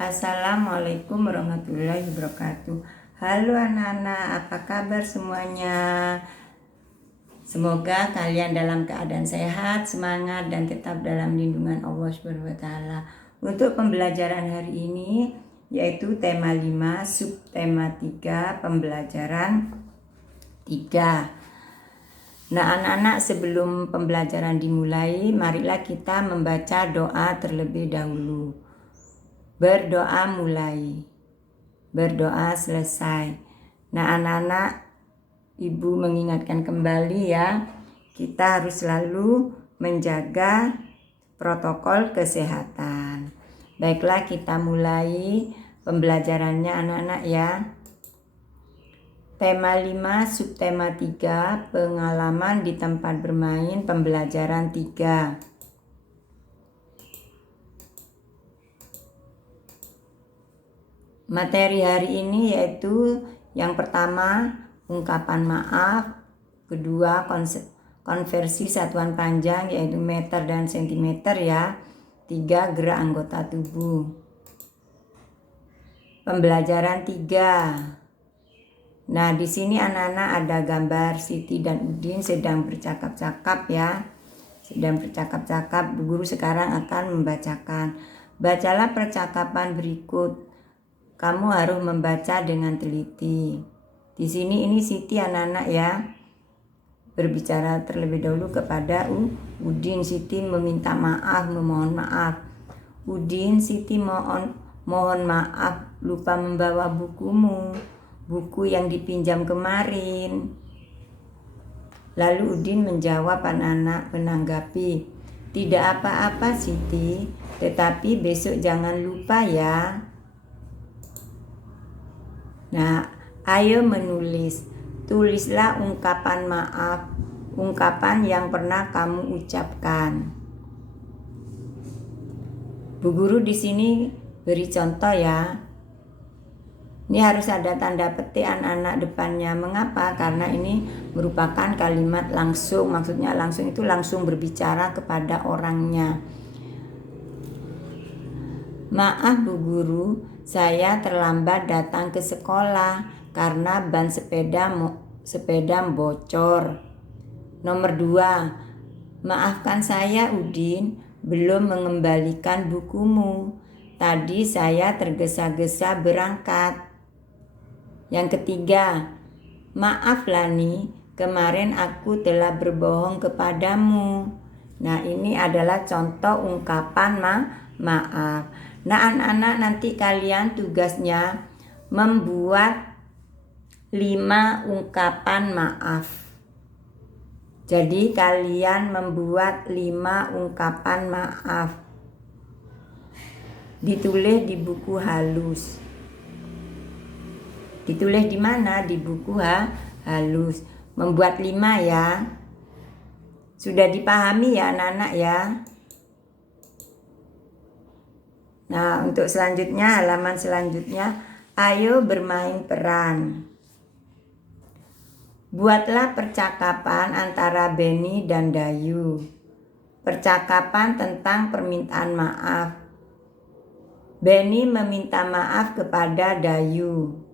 Assalamualaikum warahmatullahi wabarakatuh. Halo anak-anak, apa kabar semuanya? Semoga kalian dalam keadaan sehat, semangat, dan tetap dalam lindungan Allah SWT. Untuk pembelajaran hari ini, yaitu tema 5, subtema 3, pembelajaran 3. Nah anak-anak, sebelum pembelajaran dimulai, marilah kita membaca doa terlebih dahulu. Berdoa mulai, berdoa selesai. Nah anak-anak, ibu mengingatkan kembali ya, kita harus selalu menjaga protokol kesehatan. Baiklah, kita mulai pembelajarannya anak-anak ya. Tema 5, subtema 3, pengalaman di tempat bermain, pembelajaran 3. Materi hari ini yaitu yang pertama ungkapan maaf, kedua konversi satuan panjang yaitu meter dan sentimeter ya, 3 gerak anggota tubuh. Pembelajaran 3. Nah di sini anak-anak ada gambar Siti dan Udin sedang bercakap-cakap ya, sedang bercakap-cakap. Guru sekarang akan membacakan. Bacalah percakapan berikut. Kamu harus membaca dengan teliti. Di sini ini Siti anak-anak ya, berbicara terlebih dahulu kepada Udin. Siti meminta maaf, memohon maaf. Udin, Siti mohon maaf lupa membawa bukumu, buku yang dipinjam kemarin. Lalu Udin menjawab anak-anak menanggapi, tidak apa-apa Siti, tetapi besok jangan lupa ya. Nah, ayo menulis. Tulislah ungkapan maaf, ungkapan yang pernah kamu ucapkan. Bu guru di sini beri contoh ya. Ini harus ada tanda petik anak-anak depannya. Mengapa? Karena ini merupakan kalimat langsung. Maksudnya langsung itu langsung berbicara kepada orangnya. Maaf Bu Guru, saya terlambat datang ke sekolah karena ban sepeda bocor. Nomor 2, maafkan saya Udin, belum mengembalikan bukumu. Tadi saya tergesa-gesa berangkat. Yang ketiga, maaf Lani, kemarin aku telah berbohong kepadamu. Nah ini adalah contoh ungkapan maaf. Nah anak-anak, nanti kalian tugasnya membuat 5 ungkapan maaf. Jadi kalian membuat 5 ungkapan maaf. Ditulis di buku halus. Ditulis di mana? Di buku halus. Membuat 5 ya. Sudah dipahami ya anak-anak ya. Nah untuk selanjutnya, halaman selanjutnya, ayo bermain peran. Buatlah percakapan antara Benny dan Dayu. Percakapan tentang permintaan maaf. Benny meminta maaf kepada Dayu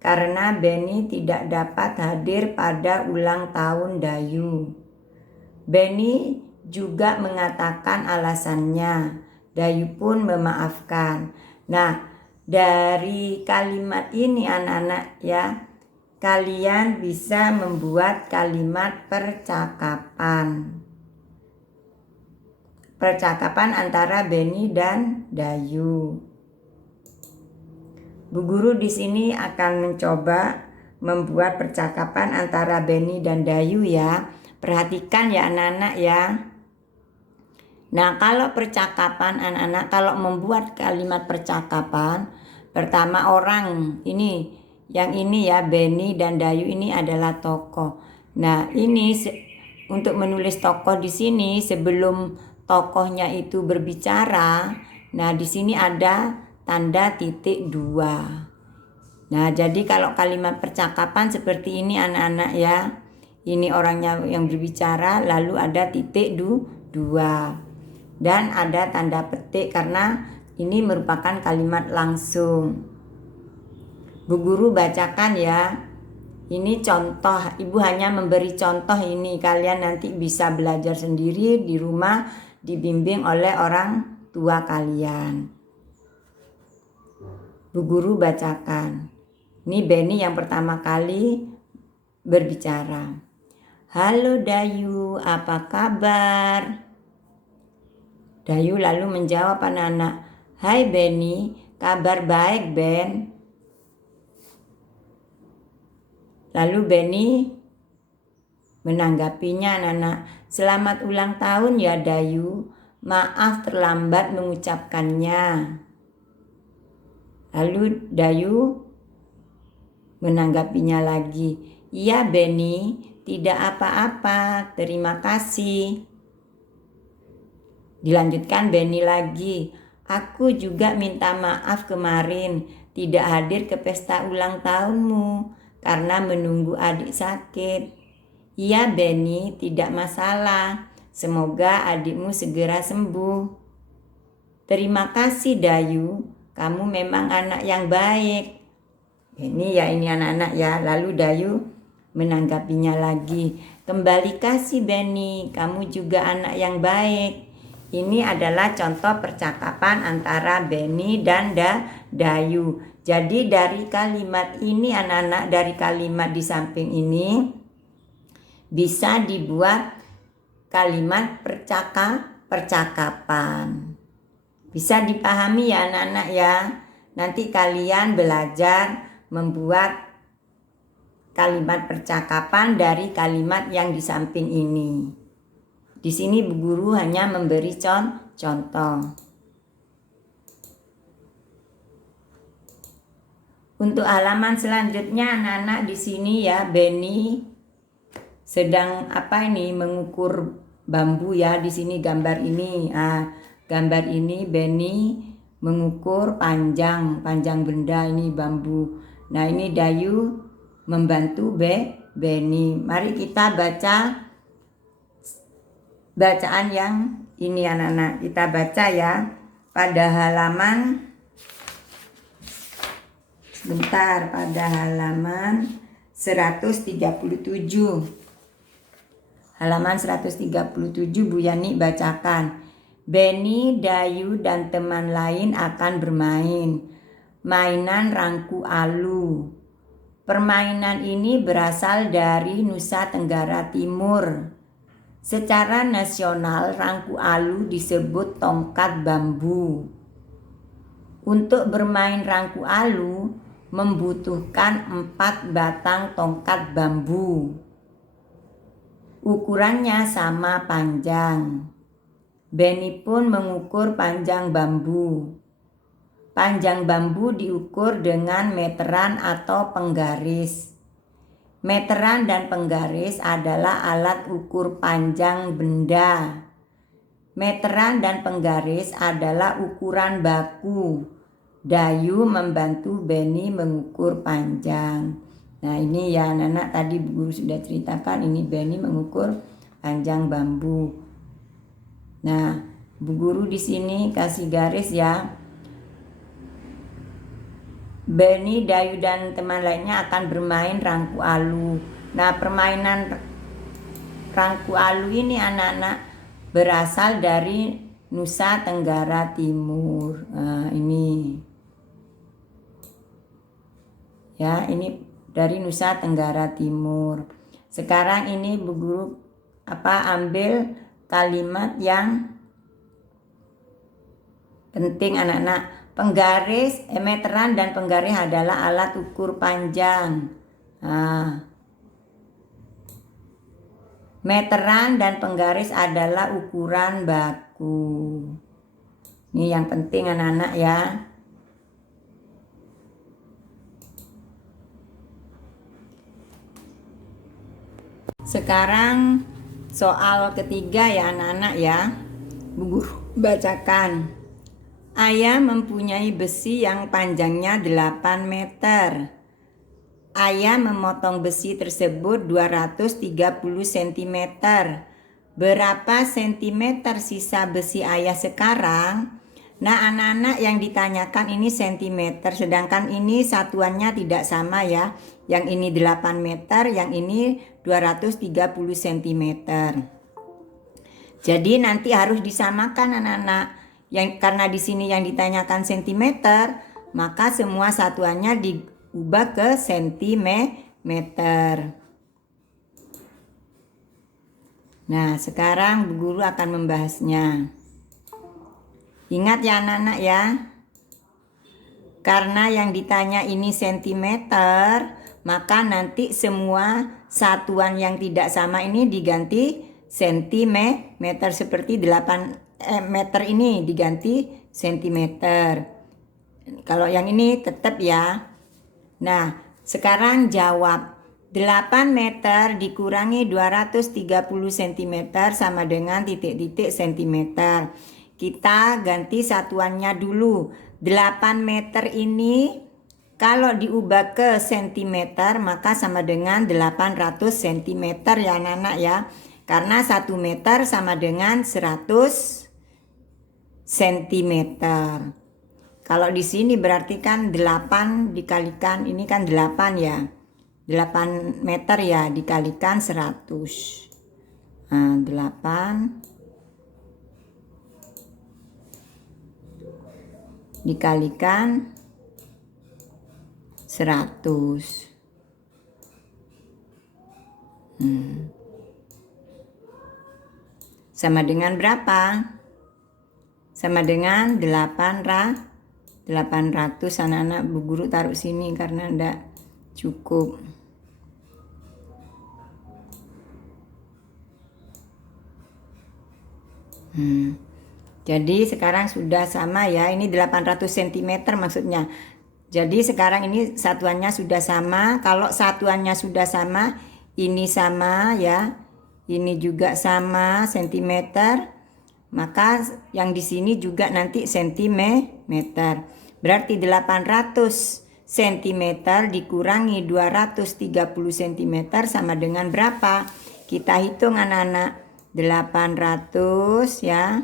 karena Benny tidak dapat hadir pada ulang tahun Dayu. Benny juga mengatakan alasannya. Dayu pun memaafkan. Nah, dari kalimat ini anak-anak ya, kalian bisa membuat kalimat percakapan. Percakapan antara Benny dan Dayu. Bu guru di sini akan mencoba membuat percakapan antara Benny dan Dayu ya. Perhatikan ya anak-anak ya. Nah kalau percakapan anak-anak, kalau membuat kalimat percakapan, pertama orang ini, yang ini ya, Benny dan Dayu ini adalah tokoh. Nah ini untuk menulis tokoh di sini, sebelum tokohnya itu berbicara, nah di sini ada tanda titik 2. Nah jadi kalau kalimat percakapan seperti ini anak-anak ya, ini orangnya yang berbicara, lalu ada titik 2. Dan ada tanda petik karena Ini merupakan kalimat langsung. Bu Guru bacakan ya. Ini contoh, Ibu hanya memberi contoh ini. Kalian nanti bisa belajar sendiri di rumah, dibimbing oleh orang tua kalian. Bu Guru bacakan. Ini Benny yang pertama kali berbicara. Halo Dayu, apa kabar? Dayu lalu menjawab anak-anak, hai Benny, kabar baik Ben. Lalu Benny menanggapinya anak-anak, selamat ulang tahun ya Dayu, maaf terlambat mengucapkannya. Lalu Dayu menanggapinya lagi, iya Benny, tidak apa-apa, terima kasih. Dilanjutkan Benny lagi, aku juga minta maaf kemarin tidak hadir ke pesta ulang tahunmu karena menunggu adik sakit. Iya Benny, tidak masalah. Semoga adikmu segera sembuh. Terima kasih Dayu, kamu memang anak yang baik. Ini ya, ini anak-anak ya. Lalu Dayu menanggapinya lagi. Kembali kasih Benny, kamu juga anak yang baik. Ini adalah contoh percakapan antara Benny dan Dayu. Jadi dari kalimat ini anak-anak, dari kalimat di samping ini bisa dibuat kalimat percakapan. Bisa dipahami ya anak-anak ya. Nanti kalian belajar membuat kalimat percakapan dari kalimat yang di samping ini. Di sini Bu Guru hanya memberi contoh. Untuk halaman selanjutnya anak-anak di sini ya, Benny sedang mengukur bambu ya. Di sini gambar ini. Gambar ini Benny mengukur panjang benda ini bambu. Nah, ini Dayu membantu Benny. Mari kita baca bacaan yang ini anak-anak. Kita baca ya pada halaman pada halaman 137. Halaman 137 Bu Yani bacakan. Benny, Dayu dan teman lain akan bermain mainan rangku alu. Permainan ini berasal dari Nusa Tenggara Timur. Secara nasional rangku alu disebut tongkat bambu. Untuk bermain rangku alu membutuhkan 4 batang tongkat bambu. Ukurannya sama panjang. Benny pun mengukur panjang bambu. Panjang bambu diukur dengan meteran atau penggaris. Meteran dan penggaris adalah alat ukur panjang benda. Meteran dan penggaris adalah ukuran baku. Dayu membantu Benny mengukur panjang. Nah, ini ya anak-anak, tadi Bu Guru sudah ceritakan, ini Benny mengukur panjang bambu. Nah, Bu Guru di sini kasih garis ya. Benny, Dayu dan teman lainnya akan bermain rangku alu. Nah, permainan rangku alu ini anak-anak berasal dari Nusa Tenggara Timur. Nah, ini ya, ini dari Nusa Tenggara Timur. Sekarang ini Bu Guru ambil kalimat yang penting anak-anak. Penggaris, meteran dan penggaris adalah alat ukur panjang. Meteran dan penggaris adalah ukuran baku. Ini yang penting anak-anak ya. Sekarang soal ketiga ya anak-anak ya. Bu Guru bacakan. Ayah mempunyai besi yang panjangnya 8 meter. Ayah memotong besi tersebut 230 cm. Berapa sentimeter sisa besi ayah sekarang? Nah, anak-anak yang ditanyakan ini sentimeter, sedangkan ini satuannya tidak sama ya. Yang ini 8 meter, yang ini 230 cm. Jadi nanti harus disamakan anak-anak. Karena di sini yang ditanyakan sentimeter, maka semua satuannya diubah ke sentimeter. Nah, sekarang Bu Guru akan membahasnya. Ingat ya anak-anak ya. Karena yang ditanya ini sentimeter, maka nanti semua satuan yang tidak sama ini diganti sentimeter, seperti 8 meter ini diganti sentimeter. Kalau yang ini tetap ya. Nah, sekarang jawab. 8 meter dikurangi 230 cm sama dengan titik-titik sentimeter. Kita ganti satuannya dulu. 8 meter ini kalau diubah ke sentimeter maka sama dengan 800 cm ya anak-anak ya. Karena 1 meter sama dengan 100 cm. Kalau di sini berarti kan 8 dikalikan, ini kan 8 ya. 8 meter ya dikalikan 100. Nah, 8 dikalikan 100. Sama dengan berapa? Sama dengan 800 anak-anak. Bu Guru taruh sini karena enggak cukup. Jadi sekarang sudah sama ya. Ini 800 cm maksudnya. Jadi sekarang ini satuannya sudah sama. Kalau satuannya sudah sama, ini sama ya. Ini juga sama centimeter. Maka yang di sini juga nanti sentimeter. Berarti 800 cm dikurangi 230 cm sama dengan berapa? Kita hitung anak-anak. 800 ya.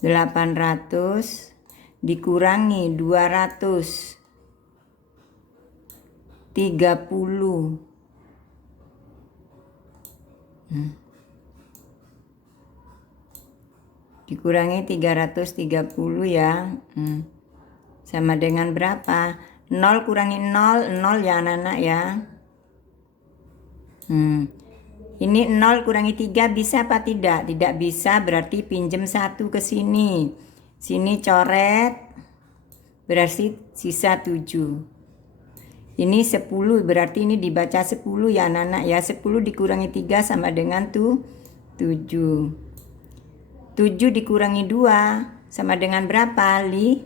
800 dikurangi 230. Dikurangi 330 ya. Sama dengan berapa? 0 kurangi 0, 0 ya anak-anak ya. Ini 0 kurangi 3 bisa apa tidak? Tidak bisa, berarti pinjem 1 ke sini. Sini coret, berarti sisa 7. Ini 10, berarti ini dibaca 10 ya anak-anak ya. 10 dikurangi 3 sama dengan 7. 7 dikurangi 2 sama dengan berapa? 5.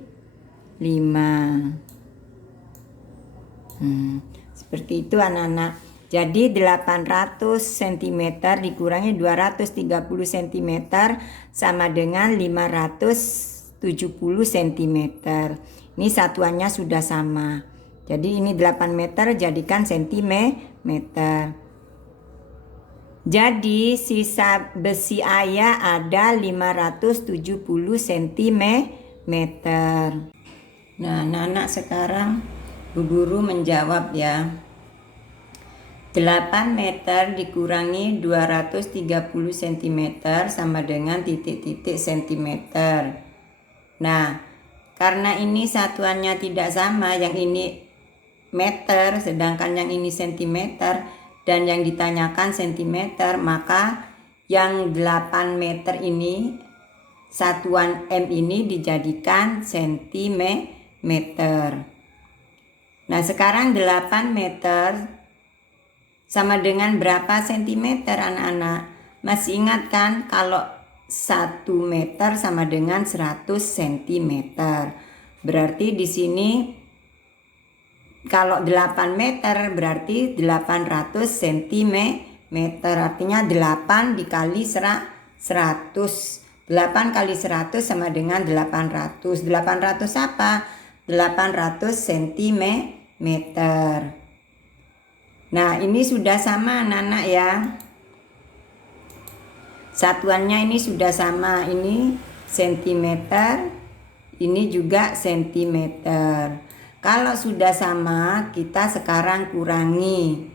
Seperti itu anak-anak. Jadi 800 cm dikurangi 230 cm sama dengan 570 cm. Ini satuannya sudah sama. Jadi ini 8 meter jadikan cm. Jadi sisa besi ayah ada 570 cm. Nah, anak-anak sekarang Bu Guru menjawab ya. 8 meter dikurangi 230 cm sama dengan titik-titik sentimeter. Nah, karena ini satuannya tidak sama, yang ini meter sedangkan yang ini sentimeter dan yang ditanyakan sentimeter, maka yang 8 meter ini satuan M ini dijadikan sentimeter. Nah, sekarang 8 meter sama dengan berapa sentimeter anak-anak? Masih ingat kan kalau 1 meter sama dengan 100 cm. Berarti di sini kalau 8 meter berarti 800 cm. Artinya 8 dikali 100. 8 kali 100 sama dengan 800. 800 apa? 800 cm. Nah, ini sudah sama anak-anak ya. Satuannya ini sudah sama, ini sentimeter, ini juga sentimeter. Kalau sudah sama, kita sekarang kurangi.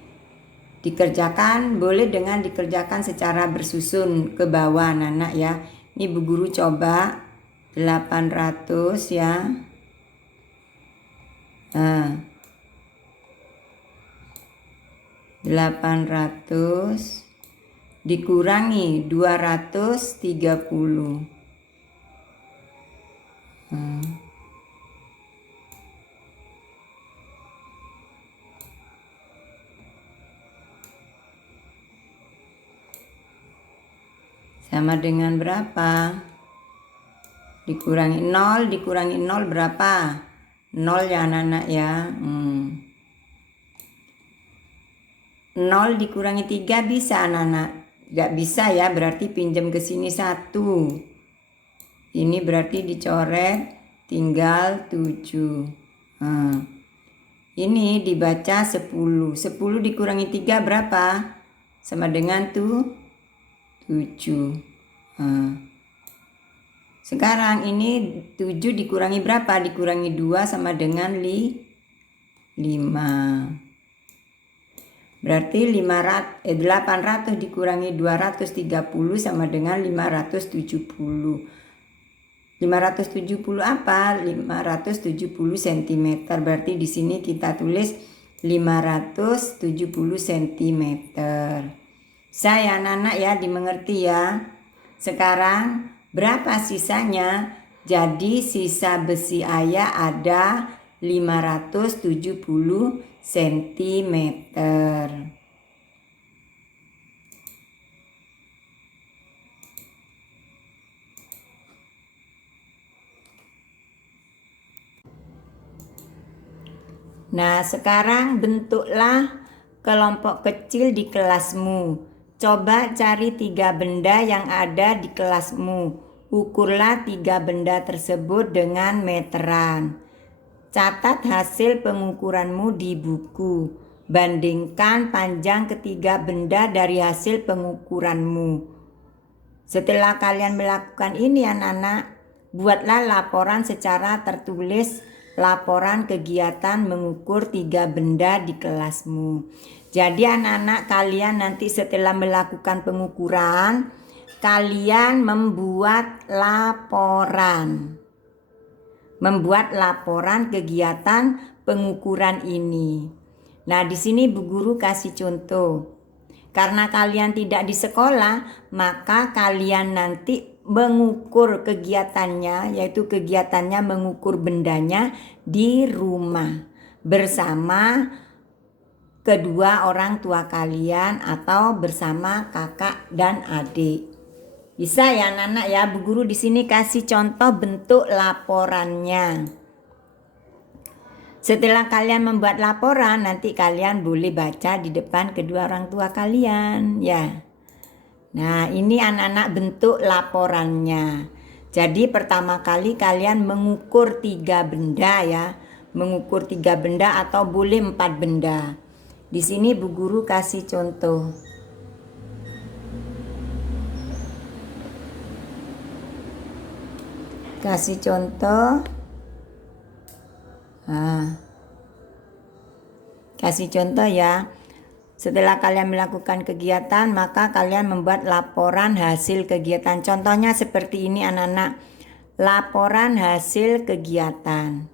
Dikerjakan boleh dengan dikerjakan secara bersusun ke bawah anak-anak ya. Ini Bu Guru coba 800 ya. Nah, 800 dikurangi 230. Sama dengan berapa? Dikurangi 0, dikurangi 0 berapa? 0 ya anak-anak ya. 0 dikurangi 3 bisa anak-anak? Gak bisa ya, berarti pinjam ke sini 1. Ini berarti dicoret, tinggal 7. Ini dibaca 10. 10 dikurangi 3 berapa? Sama dengan 7. Sekarang ini 7 dikurangi berapa? Dikurangi 2 sama dengan 5. Berarti 800 dikurangi 230 sama dengan 570. 570 apa? 570 cm. Berarti di sini kita tulis 570 cm. Saya anak-anak ya, dimengerti ya. Sekarang berapa sisanya? Jadi sisa besi ayah ada 570 cm. Nah, sekarang bentuklah kelompok kecil di kelasmu. Coba cari 3 benda yang ada di kelasmu. Ukurlah 3 benda tersebut dengan meteran. Catat hasil pengukuranmu di buku. Bandingkan panjang ketiga benda dari hasil pengukuranmu. Setelah kalian melakukan ini anak-anak, buatlah laporan secara tertulis, laporan kegiatan mengukur 3 benda di kelasmu. Jadi anak-anak kalian nanti setelah melakukan pengukuran, kalian membuat laporan. Membuat laporan kegiatan pengukuran ini. Nah, di sini Bu Guru kasih contoh. Karena kalian tidak di sekolah, maka kalian nanti mengukur kegiatannya, yaitu kegiatannya mengukur bendanya di rumah bersama kedua orang tua kalian atau bersama kakak dan adik. Bisa ya anak-anak ya, Bu Guru di sini kasih contoh bentuk laporannya. Setelah kalian membuat laporan, nanti kalian boleh baca di depan kedua orang tua kalian ya. Nah, ini anak-anak bentuk laporannya. Jadi pertama kali kalian mengukur 3 benda ya. Mengukur 3 benda atau boleh 4 benda. Di sini Bu Guru kasih contoh. Kasih contoh. Kasih contoh ya. Setelah kalian melakukan kegiatan, maka kalian membuat laporan hasil kegiatan. Contohnya seperti ini anak-anak. Laporan hasil kegiatan.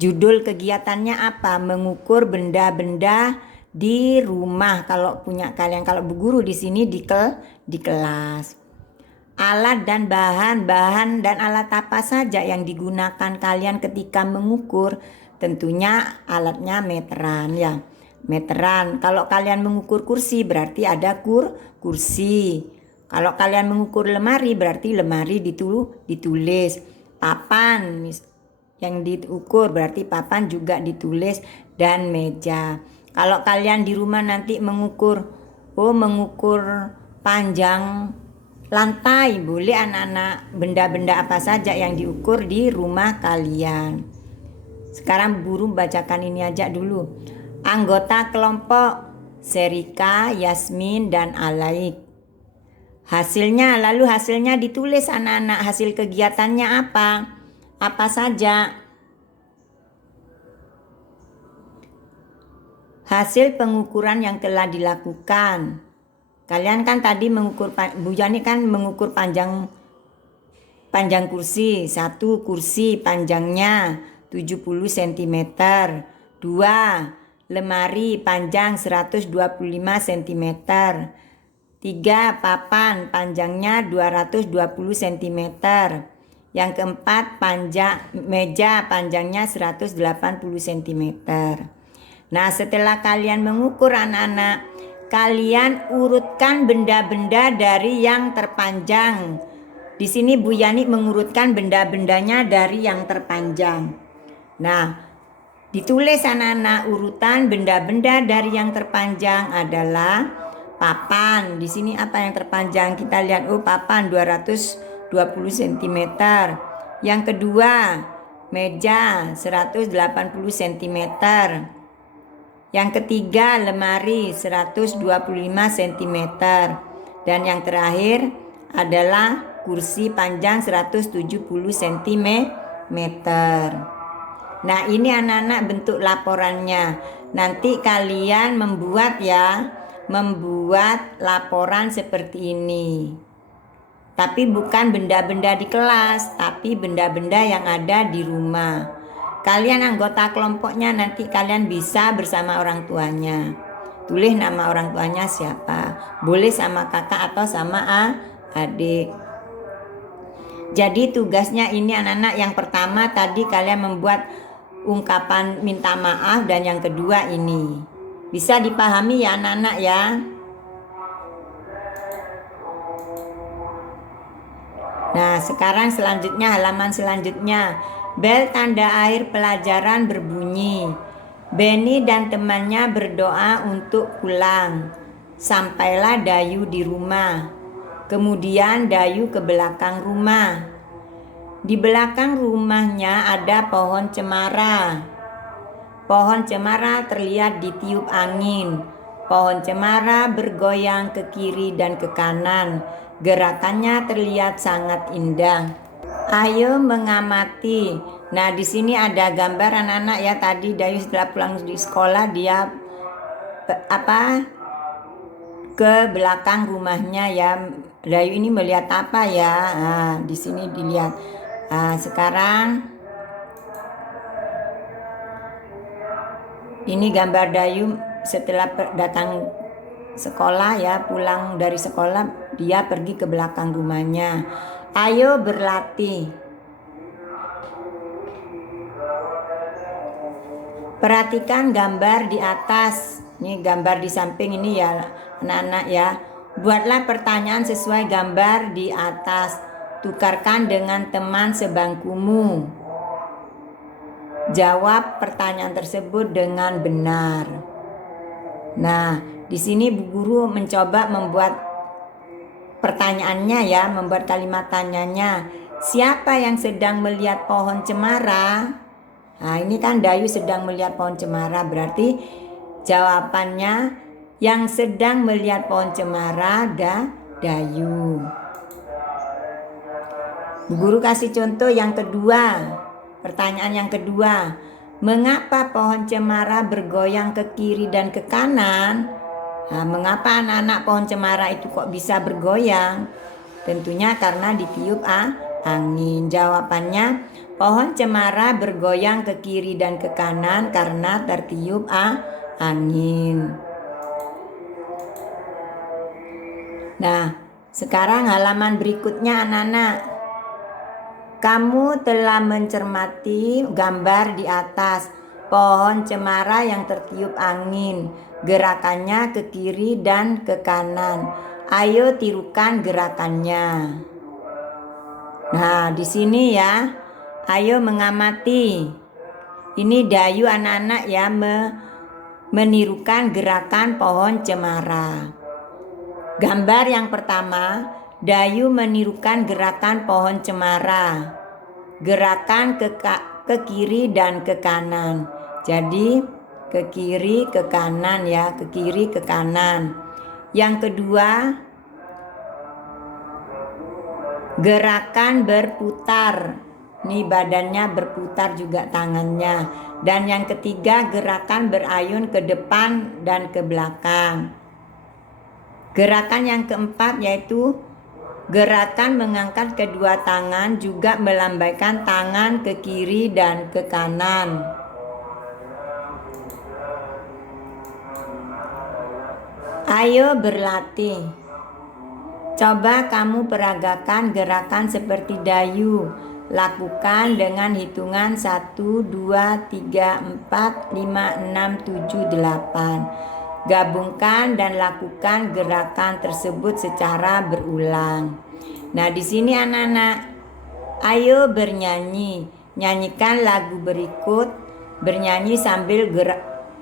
Judul kegiatannya apa? Mengukur benda-benda di rumah kalau punya kalian. Kalau Bu Guru di sini di kelas. Alat dan bahan dan alat apa saja yang digunakan kalian ketika mengukur? Tentunya alatnya meteran ya. Meteran. Kalau kalian mengukur kursi berarti ada kursi. Kalau kalian mengukur lemari berarti lemari ditulis. Papan yang diukur berarti papan juga ditulis, dan meja. Kalau kalian di rumah nanti mengukur panjang lantai, boleh anak-anak, benda-benda apa saja yang diukur di rumah kalian. Sekarang Guru bacakan ini aja dulu. Anggota kelompok Serika, Yasmin, dan Alaik. Lalu hasilnya ditulis anak-anak, hasil kegiatannya apa? Apa saja? Hasil pengukuran yang telah dilakukan. Kalian kan tadi mengukur, Bu Yani kan mengukur panjang kursi. 1 kursi panjangnya 70 cm. 2 lemari panjang 125 cm. 3 papan panjangnya 220 cm. Yang keempat meja panjangnya 180 cm. Nah, setelah kalian mengukur anak-anak, kalian urutkan benda-benda dari yang terpanjang. Di sini Bu Yani mengurutkan benda-bendanya dari yang terpanjang. Nah, ditulis anak-anak, urutan benda-benda dari yang terpanjang adalah papan. Di sini apa yang terpanjang? Kita lihat, papan 220 cm. Yang kedua, meja 180 cm. Yang ketiga, lemari 125 cm. Dan yang terakhir adalah kursi panjang 170 cm. Nah, ini anak-anak bentuk laporannya. Nanti kalian membuat laporan seperti ini. Tapi bukan benda-benda di kelas, tapi benda-benda yang ada di rumah. Kalian anggota kelompoknya nanti kalian bisa bersama orang tuanya. Tulis nama orang tuanya siapa. Boleh sama kakak atau sama adik. Jadi tugasnya ini anak-anak, yang pertama tadi kalian membuat ungkapan minta maaf, dan yang kedua ini. Bisa dipahami ya anak-anak ya? Nah, sekarang halaman selanjutnya. Bel tanda akhir pelajaran berbunyi. Benny dan temannya berdoa untuk pulang. Sampailah Dayu di rumah. Kemudian Dayu ke belakang rumah. Di belakang rumahnya ada pohon cemara. Pohon cemara terlihat ditiup angin. Pohon cemara bergoyang ke kiri dan ke kanan. Gerakannya terlihat sangat indah. Ayo mengamati. Nah, di sini ada gambar anak-anak ya. Tadi Dayu setelah pulang di sekolah, dia ke belakang rumahnya ya. Dayu ini melihat apa ya? Nah, di sini dilihat. Nah, sekarang ini gambar Dayu setelah datang sekolah ya, pulang dari sekolah, dia pergi ke belakang rumahnya. Ayo berlatih. Perhatikan gambar di atas. Ini gambar di samping ini ya anak-anak ya. Buatlah pertanyaan sesuai gambar di atas. Tukarkan dengan teman sebangkumu. Jawab pertanyaan tersebut dengan benar. Nah, di sini Bu Guru mencoba membuat pertanyaannya ya, membuat kalimat tanyanya. Siapa yang sedang melihat pohon cemara? Nah, ini kan Dayu sedang melihat pohon cemara, berarti jawabannya yang sedang melihat pohon cemara Dayu. Bu Guru kasih contoh yang kedua. Pertanyaan yang kedua. Mengapa pohon cemara bergoyang ke kiri dan ke kanan? Nah, mengapa anak-anak pohon cemara itu kok bisa bergoyang? Tentunya karena ditiup angin. Jawabannya, pohon cemara bergoyang ke kiri dan ke kanan karena tertiup angin. Nah, sekarang halaman berikutnya anak-anak. Kamu telah mencermati gambar di atas. Pohon cemara yang tertiup angin. Gerakannya ke kiri dan ke kanan. Ayo tirukan gerakannya. Nah, di sini ya. Ayo mengamati. Ini Dayu anak-anak ya menirukan gerakan pohon cemara. Gambar yang pertama, Dayu menirukan gerakan pohon cemara. Gerakan ke kiri dan ke kanan. Jadi ke kiri ke kanan ya, ke kiri ke kanan. Yang kedua, Gerakan berputar. Nih badannya berputar juga tangannya. Dan yang ketiga gerakan berayun ke depan dan ke belakang. Gerakan yang keempat yaitu gerakan mengangkat kedua tangan, juga melambaikan tangan ke kiri dan ke kanan. Ayo berlatih. Coba kamu peragakan gerakan seperti Dayu. Lakukan dengan hitungan 1, 2, 3, 4, 5, 6, 7, 8. Gabungkan dan lakukan gerakan tersebut secara berulang. Nah, di sini anak-anak, ayo bernyanyi. Nyanyikan lagu berikut, bernyanyi sambil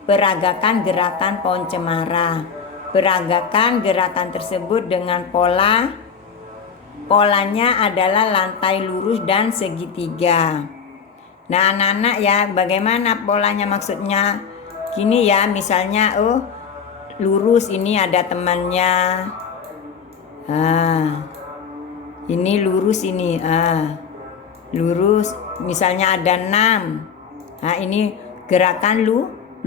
peragakan gerakan pohon cemara. Peragakan gerakan tersebut dengan polanya adalah lantai lurus dan segitiga. Nah anak-anak ya, bagaimana polanya maksudnya? Gini ya, misalnya lurus, ini ada temannya. Ini lurus ini. Lurus, misalnya ada 6. Nah ini gerakan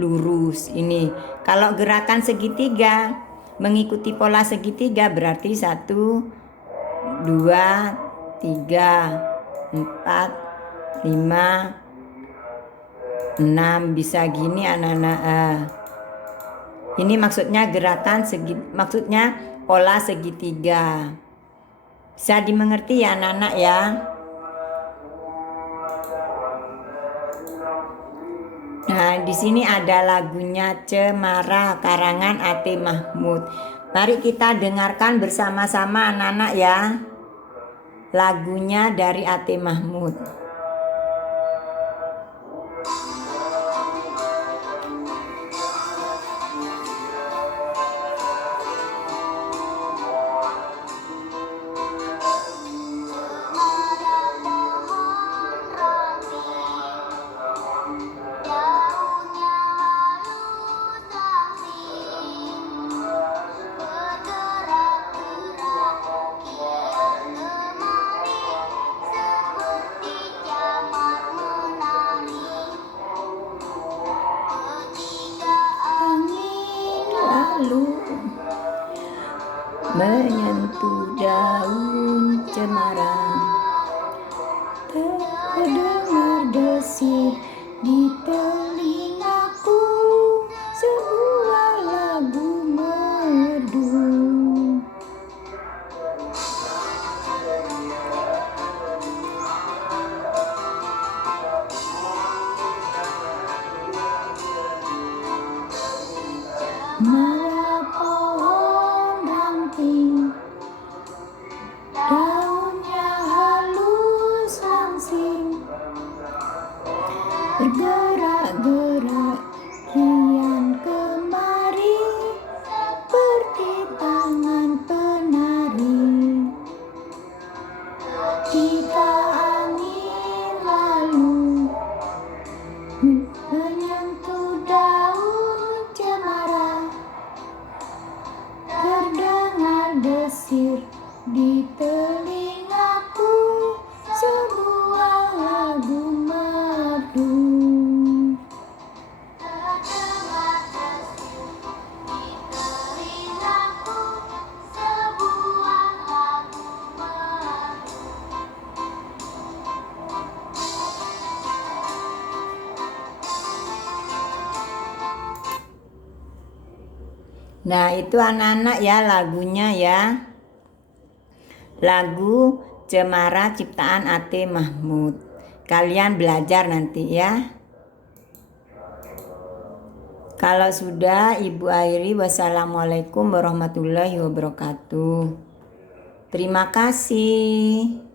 lurus ini. Kalau gerakan segitiga, mengikuti pola segitiga berarti 1, 2, 3, 4, 5, 6. Bisa gini anak-anak. Ini maksudnya gerakan maksudnya pola segitiga. Bisa dimengerti ya anak-anak ya. Nah, di sini ada lagunya Cemara karangan A.T. Mahmud. Mari kita dengarkan bersama-sama anak-anak ya. Lagunya dari A.T. Mahmud. Menyentuh daun cemara, terdengar desir di telingaku, sebuah lagu merdu. Daunnya halus langsing, bergerak-gerak kian kemari, seperti tangan penari. Kita angin lalu menyentuh daun cemara, terdengar desir di telingaku, sebuah lagu merdu. Terdengar desir di telingaku, sebuah lagu merdu. Nah itu anak-anak ya lagunya ya. Lagu Cemara ciptaan A.T. Mahmud. Kalian belajar nanti ya. Kalau sudah Ibu akhiri. Wassalamualaikum warahmatullahi wabarakatuh. Terima kasih.